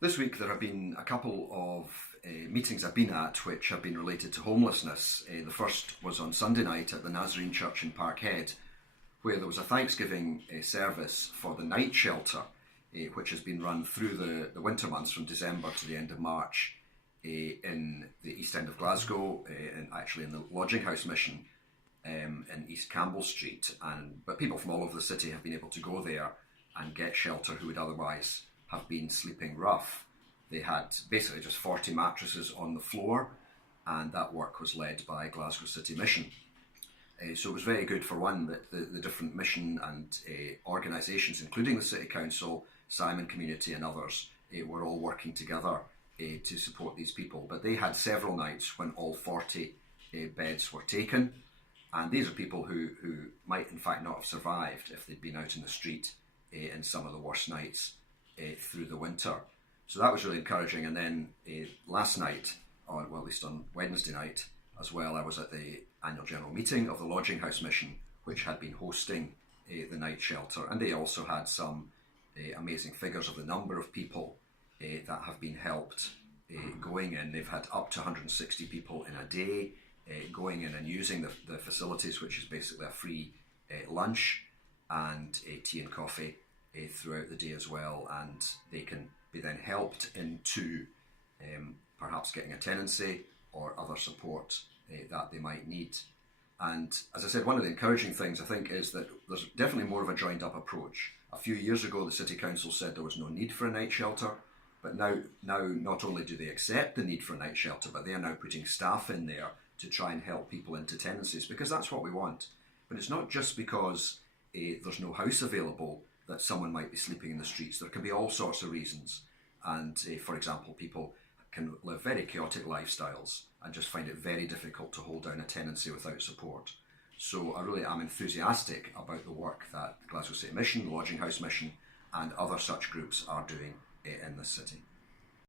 This week there have been a couple of meetings I've been at which have been related to homelessness. The first was on Sunday night at the Nazarene Church in Parkhead, where there was a Thanksgiving service for the night shelter, which has been run through the winter months from December to the end of March in the east end of Glasgow, and actually in the lodging house mission in East Campbell Street. But people from all over the city have been able to go there and get shelter who would otherwise have been sleeping rough. They had basically just 40 mattresses on the floor, and that work was led by Glasgow City Mission. So it was very good, for one, that the different mission and organisations, including the City Council, Simon Community and others, were all working together to support these people. But they had several nights when all 40 beds were taken, and these are people who might in fact not have survived if they'd been out in the street in some of the worst nights through the winter. So that was really encouraging. And then last night, or well, at least on Wednesday night as well, I was at the annual general meeting of the Lodging House Mission, which had been hosting the night shelter, and they also had some amazing figures of the number of people that have been helped going in. They've had up to 160 people in a day going in and using the facilities, which is basically a free lunch and tea and coffee throughout the day as well, and they can be then helped into perhaps getting a tenancy or other support that they might need. And as I said, one of the encouraging things I think is that there's definitely more of a joined up approach. A few years ago the City Council said there was no need for a night shelter, but now not only do they accept the need for a night shelter, but they are now putting staff in there to try and help people into tenancies, because that's what we want. But it's not just because there's no house available that someone might be sleeping in the streets. There can be all sorts of reasons. And for example, people can live very chaotic lifestyles and just find it very difficult to hold down a tenancy without support. So I really am enthusiastic about the work that the Glasgow City Mission, the Lodging House Mission and other such groups are doing in this city.